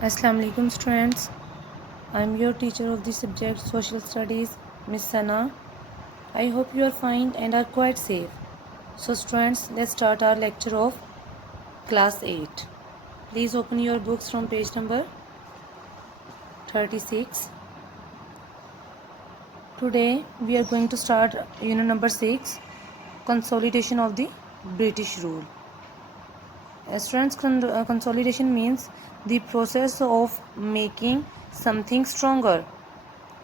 Assalamu alaikum students. I am your teacher of the subject Social Studies, Miss Sana. I hope you are fine and are quite safe. So students, let's start our lecture of class 8. Please open your books from page number 36. Today we are going to start unit number 6, consolidation of the British rule. Students, consolidation means the process of making something stronger.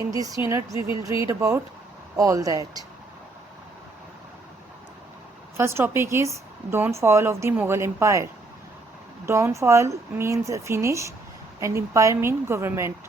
In this unit we will read about all that. First topic is downfall of the Mughal Empire. Downfall means finish and empire mean government.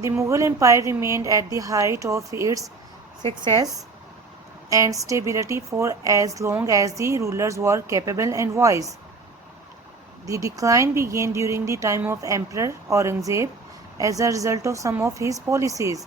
The Mughal Empire remained at the height of its success and stability for as long as the rulers were capable and wise. The decline began during the time of Emperor Aurangzeb as a result of some of his policies.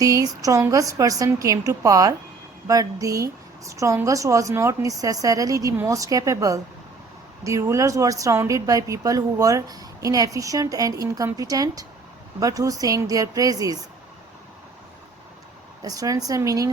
The strongest person came to power, but the strongest was not necessarily the most capable. The rulers were surrounded by people who were inefficient and incompetent, but who sang their praises. Students, meaning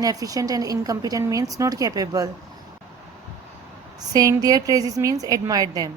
Inefficient and incompetent means not capable. Sang their praises means admired them.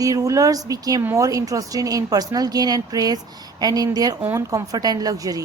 The rulers became more interested in personal gain and praise and in their own comfort and luxury.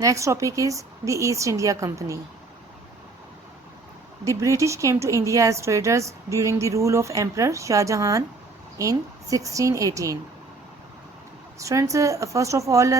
Next topic is the East India Company. The British came to India as traders during the rule of Emperor Shah Jahan in 1618. Students, first of all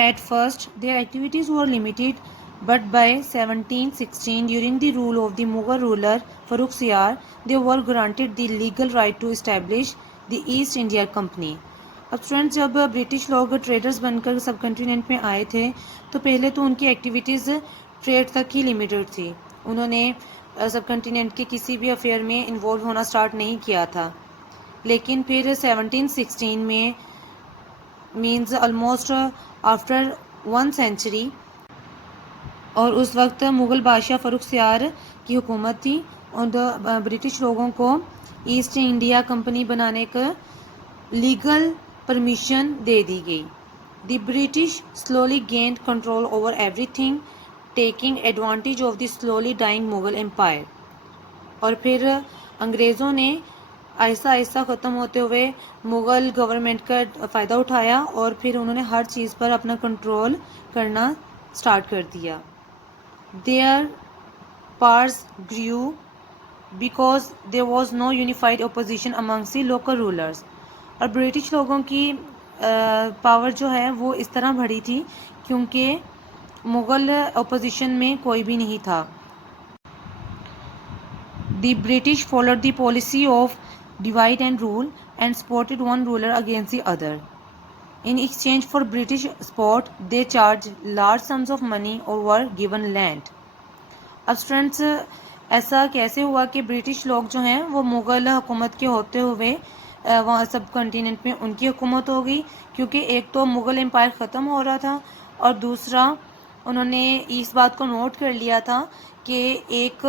At first, their activities were limited But by 1716, during the rule of the Mughal ruler Farrukh Siyar, they were granted the legal right to establish the East India Company. اب students جب British لوگ traders بن کر سب کنٹیننٹ میں آئے تھے تو پہلے تو ان کی ایکٹیویٹیز ٹریڈ تک ہی لمیٹڈ تھی. انہوں نے سب کنٹیننٹ کے کسی بھی افیئر میں انوالو ہونا سٹارٹ نہیں کیا تھا. لیکن پھر 1716 میں مینز آلموسٹ آفٹر 1 century، اور اس وقت مغل بادشاہ فروخ سیار کی حکومت تھی اور برٹش لوگوں کو ایسٹ انڈیا کمپنی بنانے کا لیگل پرمیشن دے دی گئی. The British slowly گینڈ control over every thing, taking advantage of the slowly dining Mughal umpire. اور پھر انگریزوں نے آہستہ آہستہ ختم ہوتے ہوئے مغل گورنمنٹ کا فائدہ اٹھایا اور پھر انہوں نے ہر چیز پر اپنا کنٹرول کرنا سٹارٹ کر دیا. Their powers grew because there was no unified opposition amongst the local rulers. اور برٹش لوگوں کی پاور جو ہے وہ اس طرح بڑھی تھی کیونکہ مغل اپوزیشن میں کوئی بھی نہیں تھا. The British followed the policy of divide and rule and supported one ruler against the other. In exchange for British support, they charged large sums of money or were given land. اب students ایسا کیسے ہوا کہ British لوگ جو ہیں وہ مغل حکومت کے ہوتے ہوئے وہاں سب کنٹیننٹ میں ان کی حکومت ہو گئی، کیونکہ ایک تو مغل امپائر ختم ہو رہا تھا اور دوسرا انہوں نے اس بات کو نوٹ کر لیا تھا کہ ایک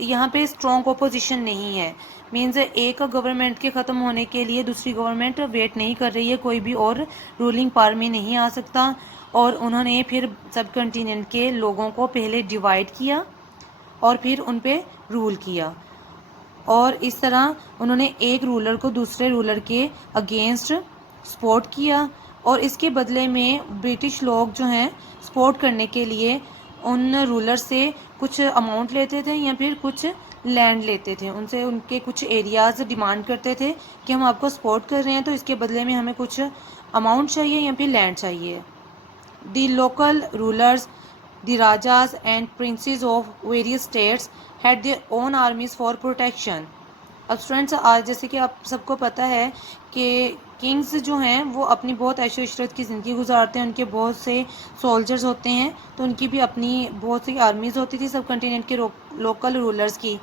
یہاں پہ اسٹرانگ اپوزیشن نہیں ہے. مینز ایک گورنمنٹ کے ختم ہونے کے لیے دوسری گورنمنٹ ویٹ نہیں کر رہی ہے، کوئی بھی اور رولنگ پاور میں نہیں آ سکتا. اور انہوں نے پھر سب کنٹیننٹ کے لوگوں کو پہلے ڈیوائڈ کیا اور پھر ان پہ رول کیا، اور اس طرح انہوں نے ایک رولر کو دوسرے رولر کے اگینسٹ سپورٹ کیا، اور اس کے بدلے میں برٹش لوگ جو ہیں سپورٹ کرنے کے لیے ان رولر سے کچھ اماؤنٹ لیتے تھے یا پھر کچھ لینڈ لیتے تھے، ان سے ان کے کچھ ایریاز ڈیمانڈ کرتے تھے کہ ہم آپ کو سپورٹ کر رہے ہیں تو اس کے بدلے میں ہمیں کچھ اماؤنٹ چاہیے یا پھر لینڈ چاہیے. The local rulers, the rajas and princes of various states had their own armies for protection. اب اسٹوڈینٹس آج جیسے کہ آپ سب کو پتہ ہے کہ کنگز جو ہیں وہ اپنی بہت عیش و عشرت کی زندگی گزارتے ہیں، ان کے بہت سے سولجرز ہوتے ہیں تو ان کی بھی اپنی بہت سی آرمیز ہوتی تھی سب کنٹیننٹ کے لوکل رولرز کی.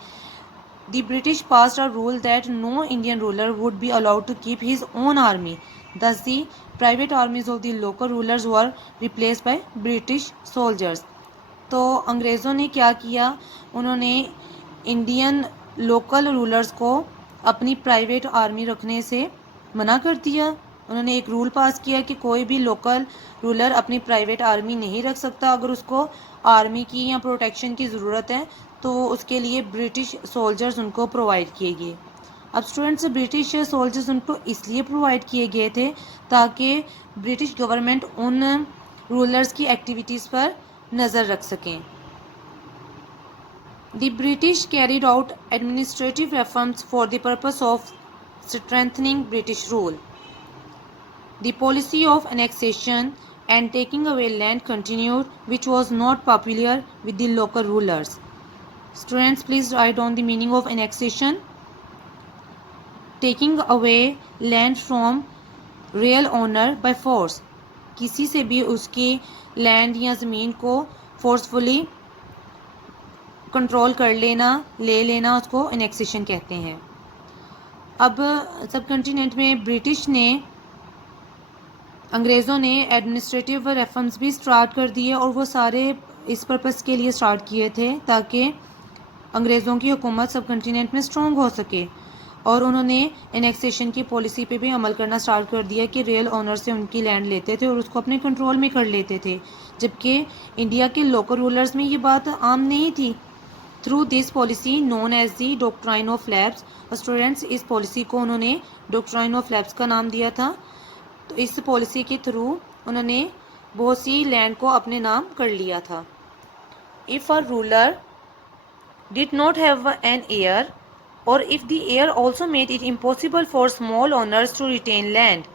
The British passed a rule that no Indian ruler would be allowed to keep his own army. Thus, the private armies of the local rulers were replaced by British soldiers. تو انگریزوں نے کیا کیا، انہوں نے Indian local rulers کو اپنی private army رکھنے سے منع کر دیا. انہوں نے ایک رول پاس کیا کہ کوئی بھی لوکل رولر اپنی پرائیویٹ آرمی نہیں رکھ سکتا، اگر اس کو آرمی کی یا پروٹیکشن کی ضرورت ہے تو اس کے لیے برٹش سولجرز ان کو پرووائڈ کیے گئے. اب اسٹوڈینٹس برٹش سولجرز ان کو اس لیے پرووائڈ کیے گئے تھے تاکہ برٹش گورنمنٹ ان رولرز کی ایکٹیویٹیز پر نظر رکھ سکیں. The British carried out administrative reforms for the purpose of strengthening British rule. The policy of annexation and taking away land continued, which was not popular with the local rulers. Students, please write down the meaning of annexation. Taking away land from real owner by force. کسی سے بھی اس کی land یا زمین کو forcefully control کر لینا، لے لینا، اس کو انیکسیشن کہتے ہیں. اب سب کنٹیننٹ میں برٹش نے، انگریزوں نے ایڈمنسٹریٹو ریفارمز بھی سٹارٹ کر دیے، اور وہ سارے اس پرپس کے لیے سٹارٹ کیے تھے تاکہ انگریزوں کی حکومت سب کنٹیننٹ میں سٹرونگ ہو سکے. اور انہوں نے انیکسیشن کی پالیسی پہ بھی عمل کرنا سٹارٹ کر دیا کہ ریئل اونر سے ان کی لینڈ لیتے تھے اور اس کو اپنے کنٹرول میں کر لیتے تھے، جبکہ انڈیا کے لوکل رولرز میں یہ بات عام نہیں تھی. Through this policy known as the doctrine of lapse. Students اس پالیسی کو انہوں نے ڈاکٹرائن آف لیبس کا نام دیا تھا. تو اس پالیسی کے تھرو انہوں نے بہت سی لینڈ کو اپنے نام کر لیا تھا. If a ruler did not have an heir, or if the heir also made it impossible for small owners to retain land.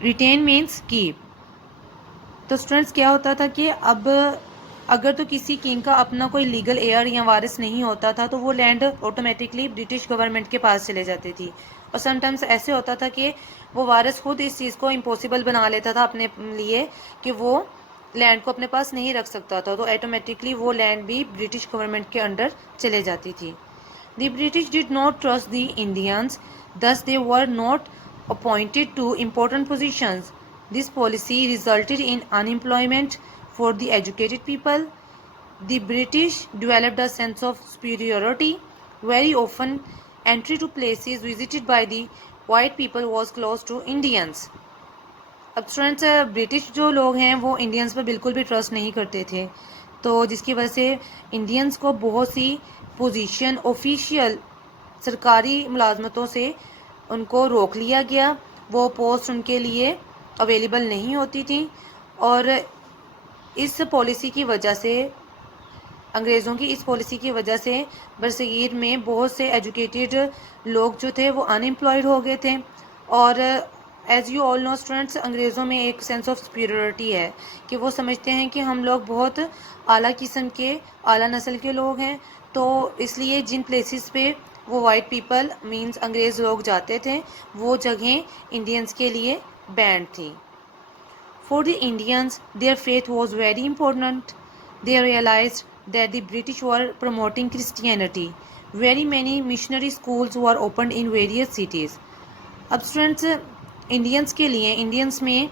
Retain means keep. تو اسٹوڈنٹس کیا ہوتا تھا کہ اب اگر تو کسی کنگ کا اپنا کوئی لیگل ایئر یا وارث نہیں ہوتا تھا تو وہ لینڈ آٹومیٹکلی برٹش گورنمنٹ کے پاس چلے جاتی تھی. اور سم ٹائمس ایسے ہوتا تھا کہ وہ وارث خود اس چیز کو امپاسبل بنا لیتا تھا اپنے لیے کہ وہ لینڈ کو اپنے پاس نہیں رکھ سکتا تھا, تو آٹومیٹکلی وہ لینڈ بھی برٹش گورنمنٹ کے انڈر چلے جاتی تھی. The British did not trust the Indians, thus they were not appointed to important positions. This policy resulted in unemployment for the educated people. The British developed a sense of superiority. Very often, entry to places visited by the white people was closed to Indians. اب students British جو لوگ ہیں وہ Indians پہ بالکل بھی trust نہیں کرتے تھے, تو جس کی وجہ سے انڈینس کو بہت سی پوزیشن آفیشیل سرکاری ملازمتوں سے ان کو روک لیا گیا, وہ پوسٹ ان کے لیے اویلیبل نہیں ہوتی تھیں. اور اس پالیسی کی وجہ سے انگریزوں کی اس پالیسی کی وجہ سے برصغیر میں بہت سے ایجوکیٹڈ لوگ جو تھے وہ ان امپلائڈ ہو گئے تھے. اور as you all know students, انگریزوں میں ایک سینس آف سپیریورٹی ہے کہ وہ سمجھتے ہیں کہ ہم لوگ بہت اعلیٰ قسم کے اعلیٰ نسل کے لوگ ہیں, تو اس لیے جن پلیسز پہ وہ وائٹ پیپل مینس انگریز لوگ جاتے تھے وہ جگہیں انڈینس کے لیے بینڈ تھی. For the Indians, their faith was very important. They realized that the British were promoting Christianity. Very many missionary schools were opened in various cities. اب اسٹوڈنٹس انڈینس کے لیے, انڈینس میں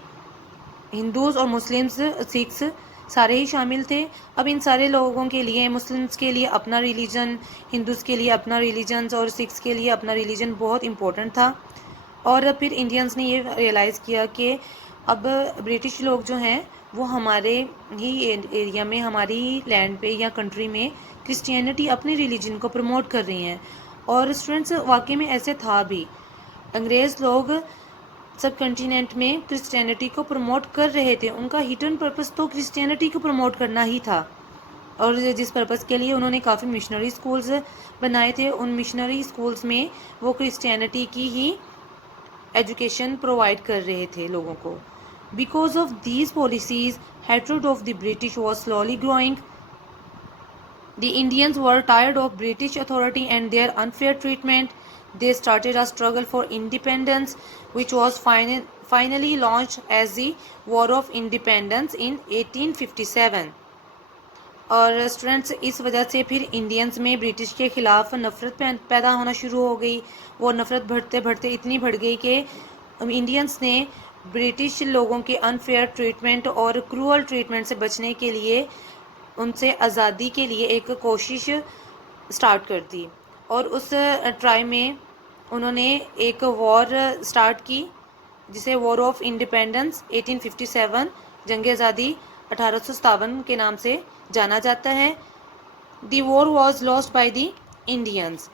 ہندوز اور مسلمس سکھس سارے ہی شامل تھے. اب ان سارے لوگوں کے لیے, مسلمس کے لیے اپنا ریلیجن, ہندوز کے لیے اپنا ریلیجنس اور سکھس کے لیے اپنا ریلیجن بہت امپورٹنٹ تھا. اور پھر انڈینس نے یہ ریئلائز کیا کہ اب برٹش لوگ جو ہیں وہ ہمارے ہی ایریا میں, ہماری ہی لینڈ پہ یا کنٹری میں کرسچینٹی اپنے ریلیجن کو پروموٹ کر رہی ہیں. اور اسٹوڈنٹس واقعی میں ایسے تھا بھی, انگریز لوگ سب کنٹیننٹ میں کرسچینٹی کو پروموٹ کر رہے تھے. ان کا ہڈن پرپس تو کرسچینٹی کو پروموٹ کرنا ہی تھا, اور جس پرپس کے لیے انہوں نے کافی مشنری اسکولز بنائے تھے, ان مشنری اسکولز میں وہ کرسچینٹی کی ہی ایجوکیشن پرووائڈ کر رہے تھے لوگوں کو. Because of these policies, hatred of the British was slowly growing. The Indians were tired of British authority and their unfair treatment. They started a struggle for independence, which was finally launched as the War of Independence in 1857. اور students اس وجہ سے پھر Indians میں British کے خلاف نفرت پیدا ہونا شروع ہو گئی. وہ نفرت بڑھتے بڑھتے اتنی بڑھ گئی کہ انڈینس نے برٹش لوگوں کے انفیئر ٹریٹمنٹ اور کروئل ٹریٹمنٹ سے بچنے کے لیے, ان سے آزادی کے لیے ایک کوشش سٹارٹ کر دی. اور اس ٹرائی میں انہوں نے ایک وار سٹارٹ کی جسے وار آف انڈیپینڈنس 1857, جنگ آزادی 1857 کے نام سے جانا جاتا ہے. The war was lost by the Indians,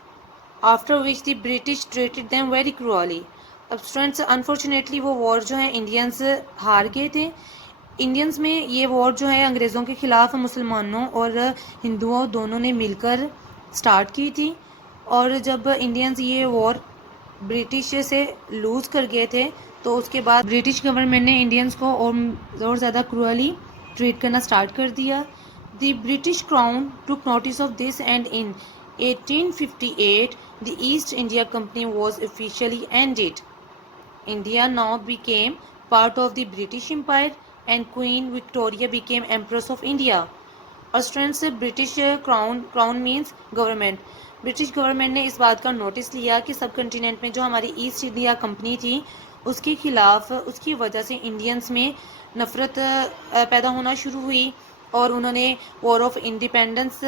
after which the British treated them very cruelly. اب اسٹوڈنٹس انفارچونیٹلی وہ وار جو ہے انڈینس ہار گئے تھے. انڈینس میں یہ وار جو ہے انگریزوں کے خلاف مسلمانوں اور ہندوؤں دونوں نے مل کر سٹارٹ کی تھی. اور جب انڈینس یہ وار برٹش سے لوز کر گئے تھے تو اس کے بعد برٹش گورنمنٹ نے انڈینس کو اور زیادہ کروئلی ٹریٹ کرنا سٹارٹ کر دیا. The British crown took notice of this and in 1858 the East India Company was officially ended. India now became part of the British Empire and Queen Victoria became Empress of India. اور students British crown means government, British government نے اس بات کا notice لیا کہ سب کنٹیننٹ میں جو ہماری East India company تھی اس کے خلاف, اس کی وجہ سے انڈینس میں نفرت پیدا ہونا شروع ہوئی, اور انہوں نے وار آف انڈیپینڈنس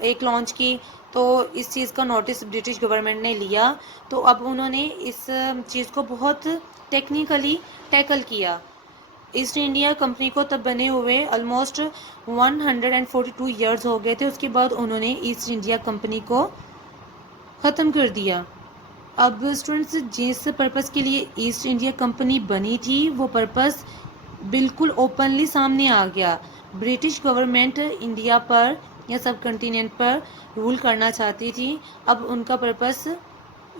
ایک لانچ کی. تو اس چیز کا نوٹس برٹش گورنمنٹ نے لیا, تو اب انہوں نے اس چیز کو بہت ٹیکنیکلی ٹیکل کیا. ایسٹ انڈیا کمپنی کو تب بنے ہوئے آلموسٹ 142 ایئرز ہو گئے تھے. اس کے بعد انہوں نے ایسٹ انڈیا کمپنی کو ختم کر دیا. اب اسٹوڈنٹس جس پرپس کے لیے ایسٹ انڈیا کمپنی بنی تھی وہ پرپس بالکل اوپنلی سامنے آ گیا. برٹش گورنمنٹ انڈیا پر یا سب کنٹیننٹ پر رول کرنا چاہتی تھی. اب ان کا پرپس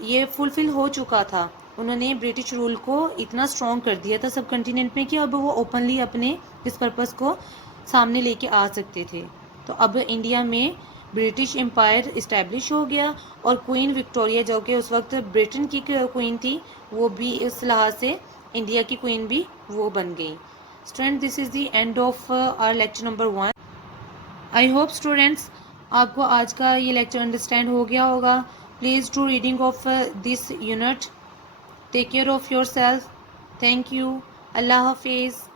یہ فلفل ہو چکا تھا. انہوں نے برٹش رول کو اتنا اسٹرانگ کر دیا تھا سب کنٹیننٹ میں کہ اب وہ اوپنلی اپنے اس پرپس کو سامنے لے کے آ سکتے تھے. تو اب انڈیا میں برٹش امپائر اسٹیبلش ہو گیا اور کوئین وکٹوریہ جو کہ اس وقت برٹن کی کوئین تھی وہ بھی اس لحاظ سے انڈیا کی کوئین بھی وہ بن گئی. Student this is the end of our lecture number 1. I hope students آپ کو آج کا یہ لیکچر انڈرسٹینڈ ہو گیا ہوگا. Please do reading of this unit. Take care of yourself. Thank you. اللہ حافظ.